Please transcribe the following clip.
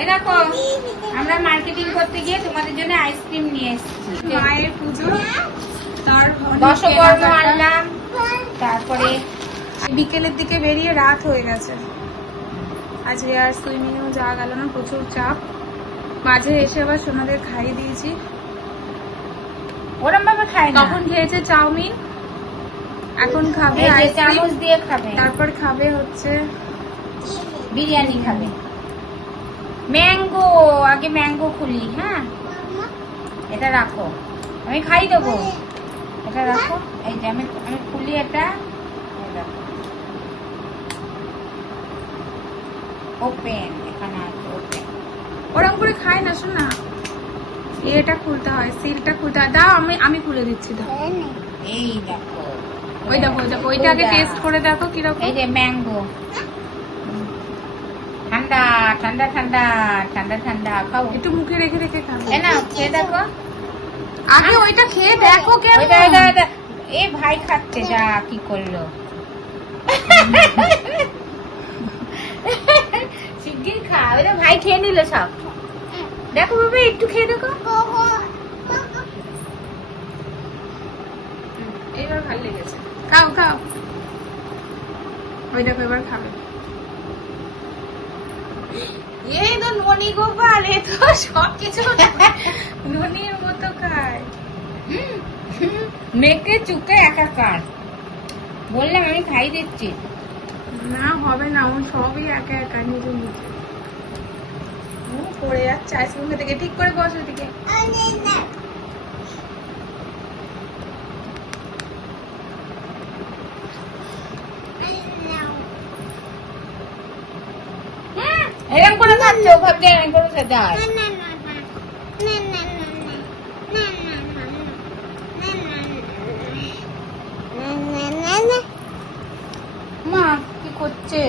এই দেখো আমরা মার্কেটিং করতে গিয়ে তোমাদের জন্য আইসক্রিম নিয়ে এসেছি। মায়ের পুজো, তার দশকর্ম আনলাম, তারপরে বিকেলের দিকে বেরিয়ে রাত হয়ে গেছে। আজকে আর সুইমিংও যাওয়া গেল না, প্রচুর চাপ। মাঝে এসে আবার সোনাদের খাইয়ে দিয়েছি। ওরম ভাবে খাই না, তখন খেয়েছে চাউমিন, এখন খাবে এই যে আইসক্রিম, চামচ দিয়ে খাবে, তারপর খাবে হচ্ছে বিরিয়ানি খাবে। ম্যাঙ্গো, আগে ম্যাঙ্গো খুলি। হ্যাঁ এটা রাখো, আমি খাই দেবো। এটা রাখো, এই যে আমি খুলি এটা। ওপেন, এখানে আছে ওপেন। ওরকম করে খায় না শোনা, এটা খুলতে হয়, সিলটা খুলতে হয়। দাও আমি খুলে দিচ্ছি। দাও, এই দেখো, ওই দেখো ওই দেখো, ওইটা আগে টেস্ট করে দেখো কিরকম। এই যে ম্যাঙ্গো, ঠান্ডা ঠান্ডা ঠান্ডা ঠান্ডা ঠান্ডা, খাও একটু মুখে রেখে রেখে খাবে। এ না খেয়ে দেখো, আগে ওইটা খেয়ে দেখো কেমন। ওইটা এ ভাই খাচ্ছে, যা কি করলো। শিগগির খা, ওইটা ভাই খেয়ে নিল সব। দেখো বাবা, একটু খেয়ে দেখো। এইবার ভালো লেগেছে, খাও খাও। ওই দেখো এবার খাবে। এই তো ননি গোপাল, এ তো সবকিছু ননির মতো খায়। মেখে চুকে একাকার, বললাম আমি খাই দিচ্ছি। না হবে না, ও সবই একা একা নিজে নিজে। ও পড়ে যাচ্ছে আইসক্রিম থেকে। ঠিক করে বসো দিকে। এরকম করে খাচ্ছে, ও ভাবছে এরকম করে খেতে হয়। মা কি করছে?